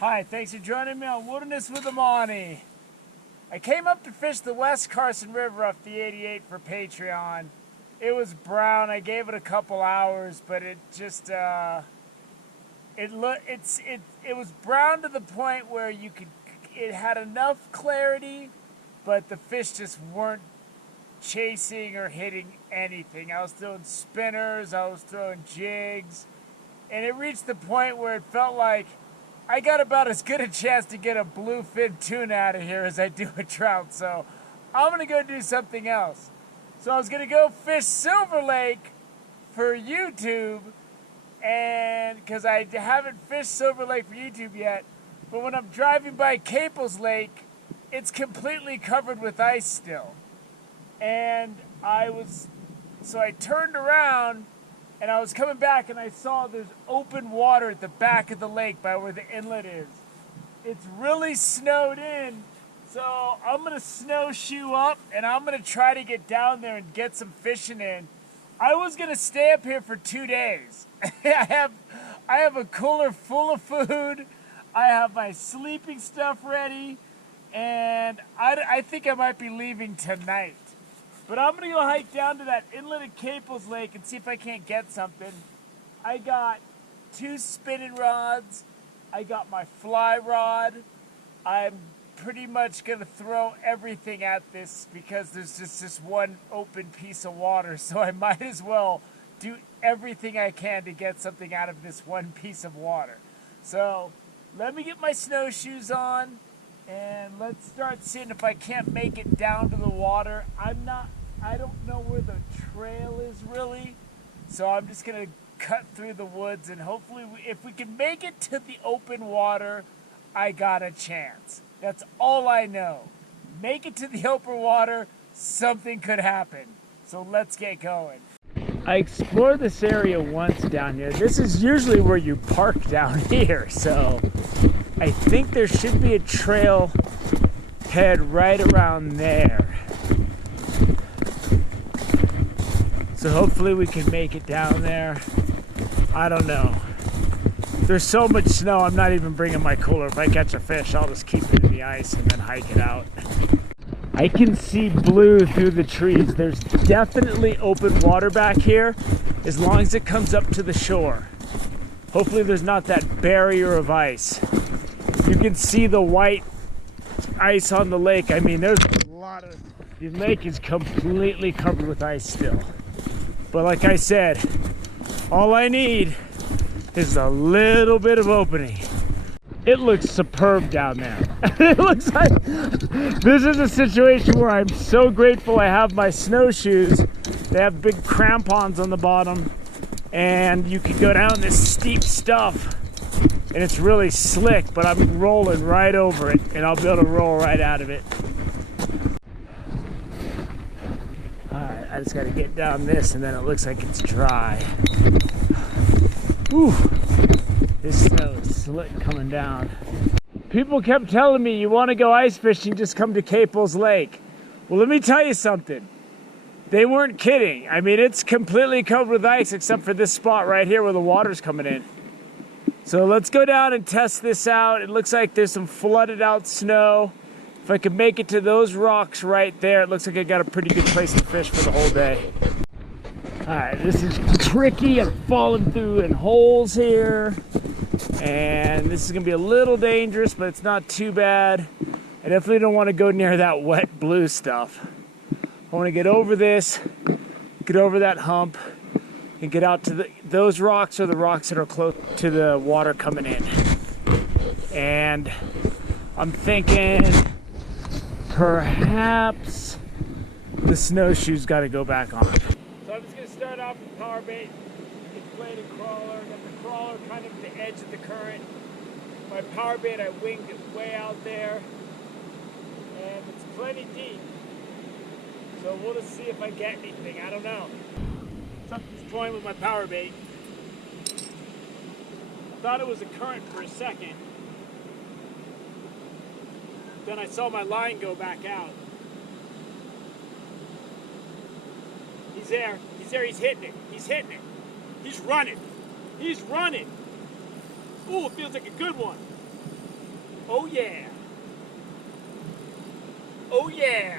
Hi, thanks for joining me on Wilderness with Amani. I came up to fish the West Carson River off the 88 for Patreon. It was brown. I gave it a couple hours, but it just it was brown to the point where it had enough clarity, but the fish just weren't chasing or hitting anything. I was throwing spinners, I was throwing jigs, and it reached the point where it felt like I got about as good a chance to get a bluefin tuna out of here as I do a trout, so I'm going to go do something else. So I was going to go fish Silver Lake for YouTube, and because I haven't fished Silver Lake for YouTube yet, but when I'm driving by Caples Lake, it's completely covered with ice still. And so I turned around, and I was coming back, and I saw there's open water at the back of the lake by where the inlet is. It's really snowed in, so I'm going to snowshoe up, and I'm going to try to get down there and get some fishing in. I was going to stay up here for 2 days. I have a cooler full of food. I have my sleeping stuff ready, and I think I might be leaving tonight. But I'm going to go hike down to that inlet at Caples Lake and see if I can't get something. I got 2 spinning rods. I got my fly rod. I'm pretty much going to throw everything at this because there's just this one open piece of water. So I might as well do everything I can to get something out of this one piece of water. So let me get my snowshoes on and let's start seeing if I can't make it down to the water. I don't know where the trail is really, so I'm just going to cut through the woods, and hopefully if we can make it to the open water, I got a chance. That's all I know. Make it to the open water, something could happen. So let's get going. I explored this area once down here. This is usually where you park down here, so I think there should be a trail head right around there. So hopefully we can make it down there. I don't know. There's so much snow, I'm not even bringing my cooler. If I catch a fish, I'll just keep it in the ice and then hike it out. I can see blue through the trees. There's definitely open water back here as long as it comes up to the shore. Hopefully there's not that barrier of ice. You can see the white ice on the lake. I mean, there's a lot of... The lake is completely covered with ice still. But like I said, all I need is a little bit of opening. It looks superb down there. It looks like this is a situation where I'm so grateful I have my snowshoes. They have big crampons on the bottom, and you can go down this steep stuff, and it's really slick, but I'm rolling right over it, and I'll be able to roll right out of it. I just got to get down this, and then it looks like it's dry. Whew. This snow is slick coming down. People kept telling me, you want to go ice fishing, just come to Caples Lake. Well, let me tell you something. They weren't kidding. I mean, it's completely covered with ice except for this spot right here where the water's coming in. So let's go down and test this out. It looks like there's some flooded out snow. If I could make it to those rocks right there, it looks like I got a pretty good place to fish for the whole day. All right, this is tricky. I'm falling through in holes here. And this is gonna be a little dangerous, but it's not too bad. I definitely don't wanna go near that wet blue stuff. I wanna get over this, get over that hump, and get out to those rocks are the rocks that are close to the water coming in. And I'm thinking, perhaps the snowshoes got to go back on. So I'm just going to start off with power bait, inflated crawler, got the crawler kind of at the edge of the current. My power bait I winged it way out there, and it's plenty deep. So we'll just see if I get anything. I don't know. Something's going with my power bait. I thought it was a current for a second. Then I saw my line go back out. He's there, he's hitting it, he's running. Ooh, it feels like a good one. Oh yeah. Oh yeah.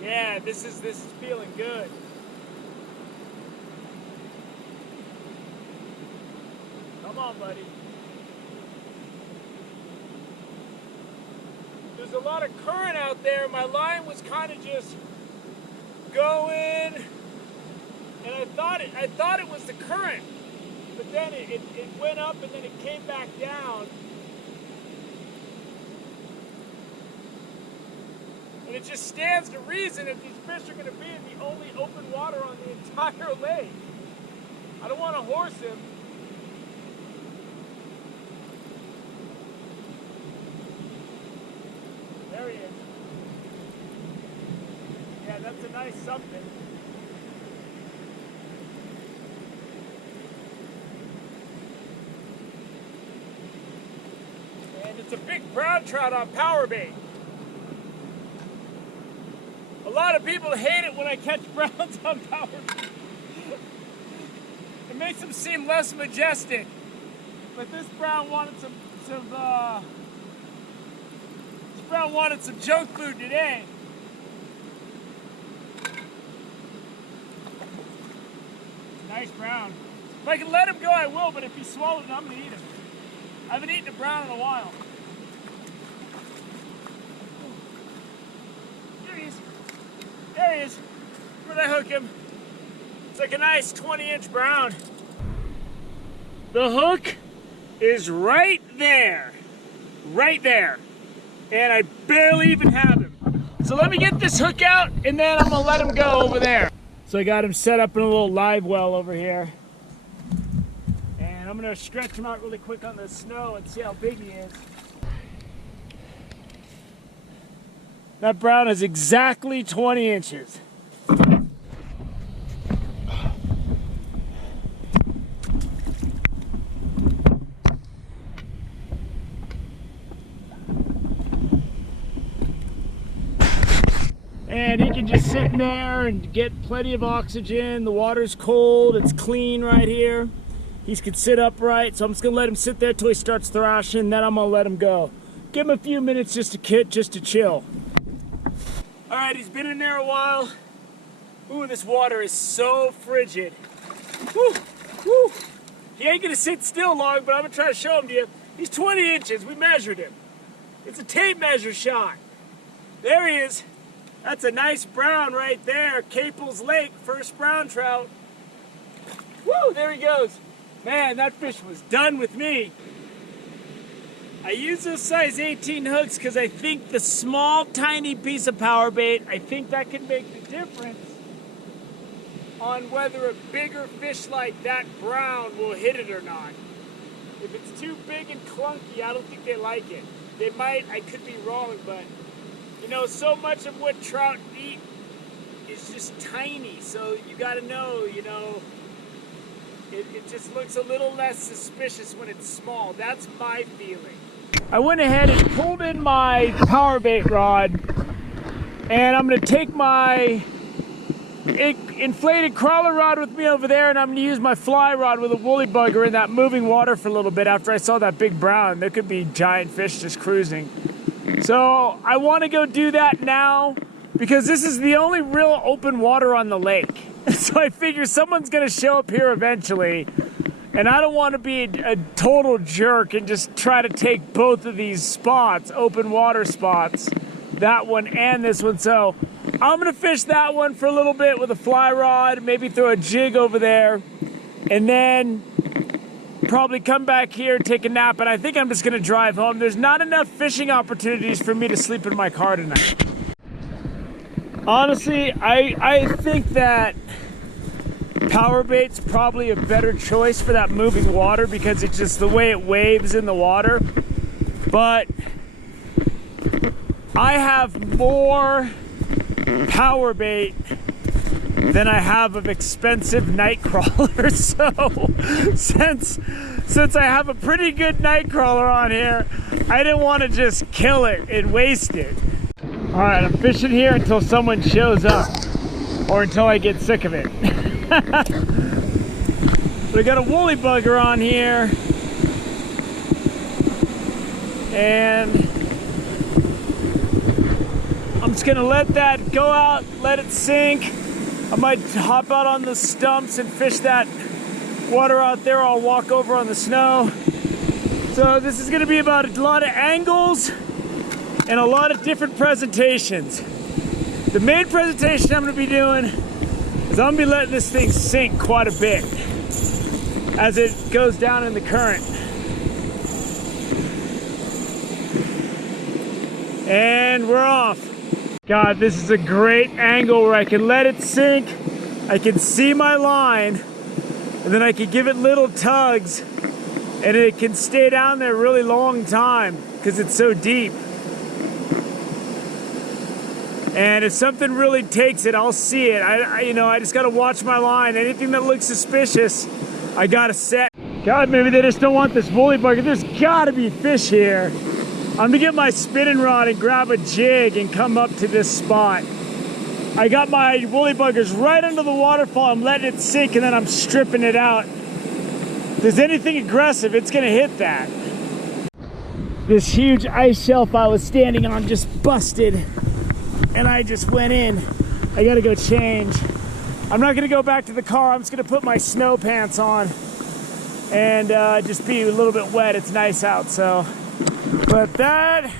Yeah, this is feeling good. Come on, buddy. There's a lot of current out there. My line was kind of just going, and I thought it was the current, but then it went up and then it came back down. And it just stands to reason that these fish are going to be in the only open water on the entire lake. I don't want to horse him. There he is. Yeah, that's a nice something. And it's a big brown trout on power bait. A lot of people hate it when I catch browns on power bait. It makes them seem less majestic. But this brown wanted some junk food today. Nice brown. If I can let him go, I will, but if he swallows it, I'm gonna eat him. I haven't eaten a brown in a while. There he is. There he is. Where'd I hook him? It's like a nice 20-inch brown. The hook is right there. Right there. And I barely even have him. So let me get this hook out and then I'm gonna let him go over there. So I got him set up in a little live well over here. And I'm gonna stretch him out really quick on the snow and see how big he is. That brown is exactly 20 inches. And he can just sit in there and get plenty of oxygen. The water's cold, it's clean right here. He can sit upright, so I'm just gonna let him sit there till he starts thrashing, then I'm gonna let him go. Give him a few minutes just to chill. All right, he's been in there a while. Ooh, this water is so frigid. Woo, woo. He ain't gonna sit still long, but I'm gonna try to show him to you. He's 20 inches, we measured him. It's a tape measure shot. There he is. That's a nice brown right there. Caples Lake, first brown trout. Woo, there he goes. Man, that fish was done with me. I use those size 18 hooks because I think the small, tiny piece of power bait, I think that can make the difference on whether a bigger fish like that brown will hit it or not. If it's too big and clunky, I don't think they like it. They might, I could be wrong, but you know, so much of what trout eat is just tiny, so you gotta know, you know, it just looks a little less suspicious when it's small. That's my feeling. I went ahead and pulled in my power bait rod, and I'm gonna take my inflated crawler rod with me over there, and I'm gonna use my fly rod with a woolly bugger in that moving water for a little bit after I saw that big brown. There could be giant fish just cruising. So I want to go do that now because this is the only real open water on the lake. So I figure someone's going to show up here eventually, and I don't want to be a total jerk and just try to take both of these spots, open water spots, that one and this one. So I'm going to fish that one for a little bit with a fly rod, maybe throw a jig over there, and then probably come back here, take a nap, and I think I'm just gonna drive home. There's not enough fishing opportunities for me to sleep in my car tonight. Honestly, I think that power bait's probably a better choice for that moving water because it's just the way it waves in the water. But I have more power bait than I have of expensive night crawlers. So since I have a pretty good night crawler on here, I didn't want to just kill it and waste it. All right, I'm fishing here until someone shows up or until I get sick of it. We got a woolly bugger on here. And I'm just gonna let that go out, let it sink. I might hop out on the stumps and fish that water out there. I'll walk over on the snow. So this is gonna be about a lot of angles and a lot of different presentations. The main presentation I'm gonna be doing is I'm gonna be letting this thing sink quite a bit as it goes down in the current. And we're off. God, this is a great angle where I can let it sink, I can see my line, and then I can give it little tugs, and it can stay down there a really long time because it's so deep. And if something really takes it, I'll see it. I just gotta watch my line. Anything that looks suspicious, I gotta set. God, maybe they just don't want this woolly bugger. There's gotta be fish here. I'm gonna get my spinning rod and grab a jig and come up to this spot. I got my woolly buggers right under the waterfall. I'm letting it sink and then I'm stripping it out. If there's anything aggressive, it's gonna hit that. This huge ice shelf I was standing on just busted and I just went in. I gotta go change. I'm not gonna go back to the car. I'm just gonna put my snow pants on and just be a little bit wet. It's nice out, so. But that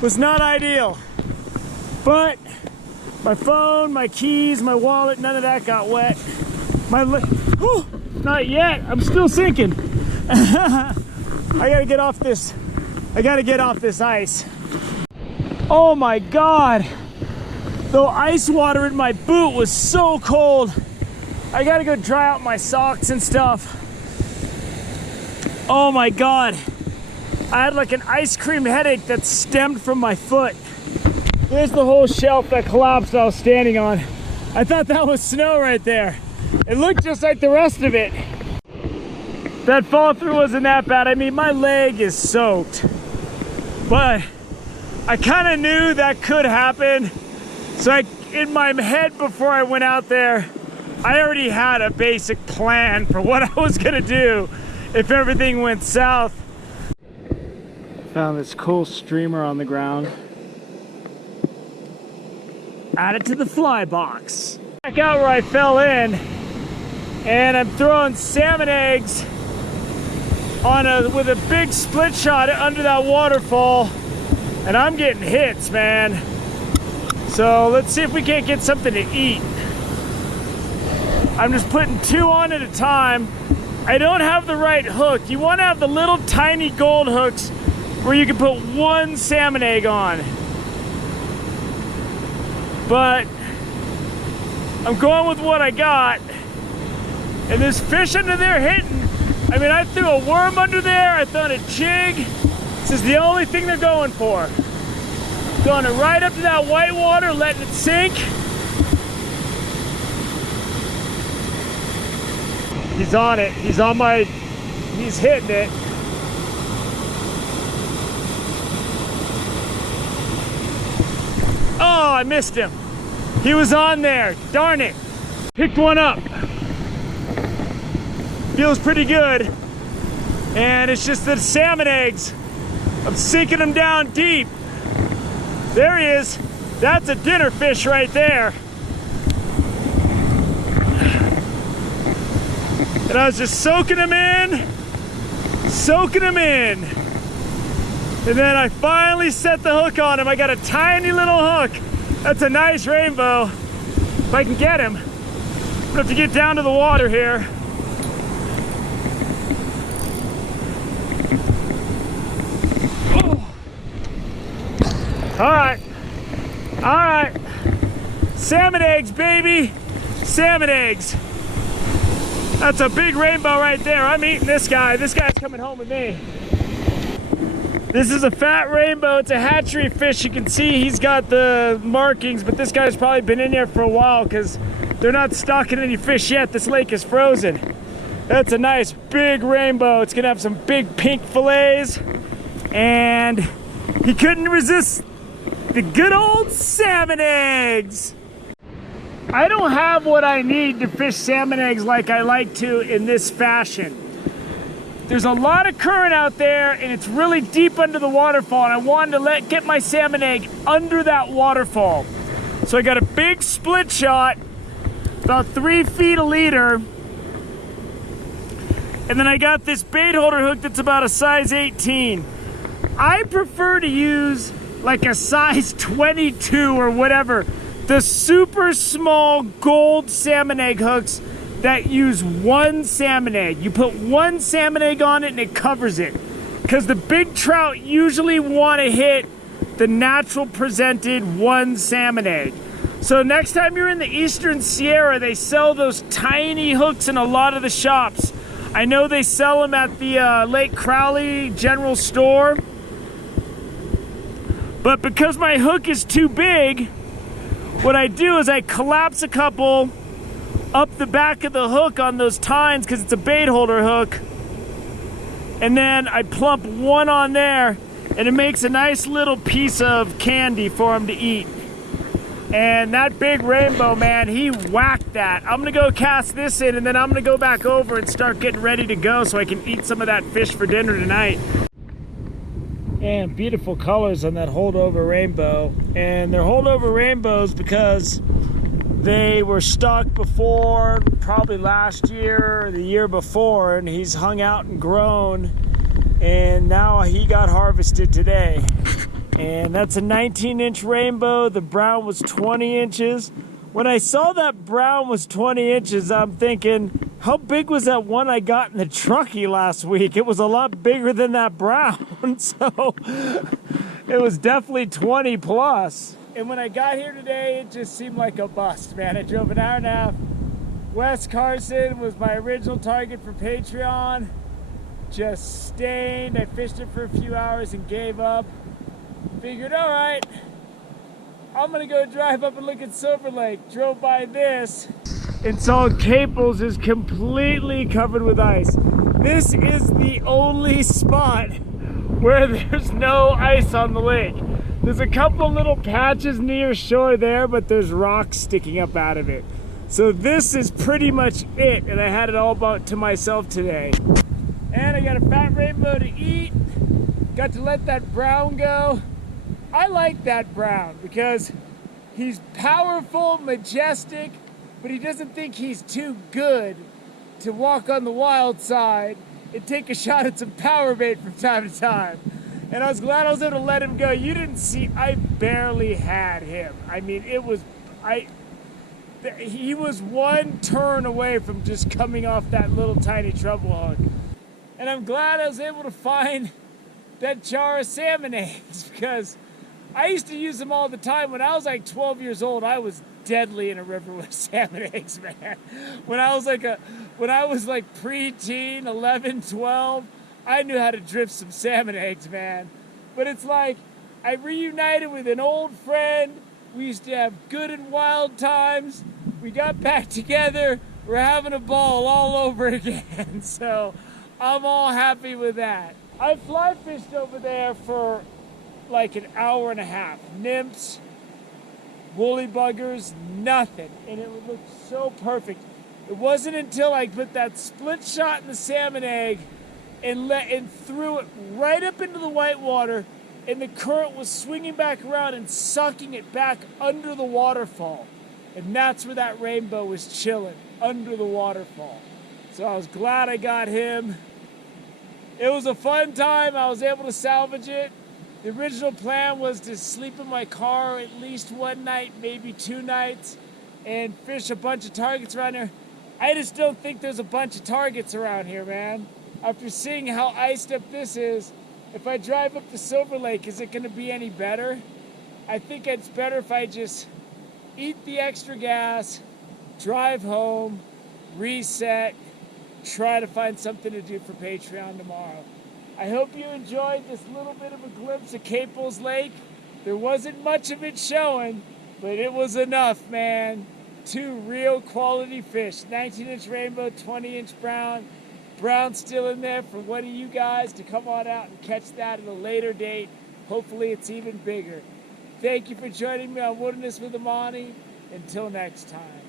was not ideal. But my phone, my keys, my wallet, none of that got wet. Not yet, I'm still sinking. I gotta get off this. I gotta get off this ice. Oh my God. The ice water in my boot was so cold. I gotta go dry out my socks and stuff. Oh my God. I had like an ice cream headache that stemmed from my foot. There's the whole shelf that collapsed I was standing on. I thought that was snow right there. It looked just like the rest of it. That fall through wasn't that bad. I mean, my leg is soaked. But I kind of knew that could happen. So in my head before I went out there, I already had a basic plan for what I was gonna do if everything went south. Found this cool streamer on the ground. Add it to the fly box. Back out where I fell in, and I'm throwing salmon eggs with a big split shot under that waterfall, and I'm getting hits, man. So let's see if we can't get something to eat. I'm just putting 2 on at a time. I don't have the right hook. You want to have the little tiny gold hooks where you can put 1 salmon egg on. But I'm going with what I got. And there's fish under there hitting. I mean, I threw a worm under there. I threw a jig. This is the only thing they're going for. Throwing it right up to that white water, letting it sink. He's on it. He's hitting it. Oh, I missed him. He was on there. Darn it. Picked one up. Feels pretty good. And it's just the salmon eggs. I'm sinking them down deep. There he is. That's a dinner fish right there. And I was just soaking them in. And then I finally set the hook on him. I got a tiny little hook. That's a nice rainbow. If I can get him. I'm gonna have to get down to the water here. Oh. All right. Salmon eggs, baby. Salmon eggs. That's a big rainbow right there. I'm eating this guy. This guy's coming home with me. This is a fat rainbow. It's a hatchery fish. You can see he's got the markings, but this guy's probably been in there for a while because they're not stocking any fish yet. This lake is frozen. That's a nice big rainbow. It's gonna have some big pink fillets, and he couldn't resist the good old salmon eggs. I don't have what I need to fish salmon eggs like I like to in this fashion. There's a lot of current out there and it's really deep under the waterfall, and I wanted to get my salmon egg under that waterfall. So I got a big split shot, about 3 feet a leader, and then I got this bait holder hook that's about a size 18. I prefer to use like a size 22 or whatever. The super small gold salmon egg hooks that use one salmon egg. You put one salmon egg on it and it covers it. Because the big trout usually want to hit the natural presented one salmon egg. So next time you're in the Eastern Sierra, they sell those tiny hooks in a lot of the shops. I know they sell them at the Lake Crowley General Store. But because my hook is too big, what I do is I collapse a couple up the back of the hook on those tines because it's a bait holder hook. And then I plump one on there and it makes a nice little piece of candy for them to eat. And that big rainbow, man, he whacked that. I'm gonna go cast this in and then I'm gonna go back over and start getting ready to go so I can eat some of that fish for dinner tonight. And beautiful colors on that holdover rainbow. And they're holdover rainbows because they were stocked before, probably last year or the year before, and he's hung out and grown, and now he got harvested today. And that's a 19-inch rainbow. The brown was 20 inches. When I saw that brown was 20 inches, I'm thinking, how big was that one I got in the truckee last week? It was a lot bigger than that brown, so it was definitely 20 plus. And when I got here today, it just seemed like a bust, man. I drove an hour and a half. West Carson was my original target for Patreon. Just stained. I fished it for a few hours and gave up. Figured, all right, I'm gonna go drive up and look at Silver Lake. Drove by this and saw Caples is completely covered with ice. This is the only spot where there's no ice on the lake. There's a couple little patches near shore there, but there's rocks sticking up out of it. So this is pretty much it, and I had it all about to myself today. And I got a fat rainbow to eat. Got to let that brown go. I like that brown because he's powerful, majestic, but he doesn't think he's too good to walk on the wild side and take a shot at some power bait from time to time. And I was glad I was able to let him go. You didn't see, I barely had him. I mean, he was one turn away from just coming off that little tiny treble hook. And I'm glad I was able to find that jar of salmon eggs because I used to use them all the time. When I was like 12 years old, I was deadly in a river with salmon eggs, man. When I was like preteen, 11, 12, I knew how to drift some salmon eggs, man. But it's like I reunited with an old friend. We used to have good and wild times. We got back together. We're having a ball all over again. So I'm all happy with that. I fly fished over there for like an hour and a half. Nymphs, woolly buggers, nothing. And it looked so perfect. It wasn't until I put that split shot in the salmon egg and threw it right up into the whitewater, and the current was swinging back around and sucking it back under the waterfall. And that's where that rainbow was chilling, under the waterfall. So I was glad I got him. It was a fun time. I was able to salvage it. The original plan was to sleep in my car at least one night, maybe 2 nights, and fish a bunch of targets around here. I just don't think there's a bunch of targets around here, man. After seeing how iced up this is, if I drive up to Silver Lake, is it going to be any better? I think it's better if I just eat the extra gas, drive home, reset, try to find something to do for Patreon tomorrow. I hope you enjoyed this little bit of a glimpse of Caples Lake. There wasn't much of it showing, but it was enough, man. 2 real quality fish. 19-inch rainbow, 20-inch brown. Brown still in there for one of you guys to come on out and catch that at a later date. Hopefully it's even bigger. Thank you for joining me on Wilderness with Amani. Until next time.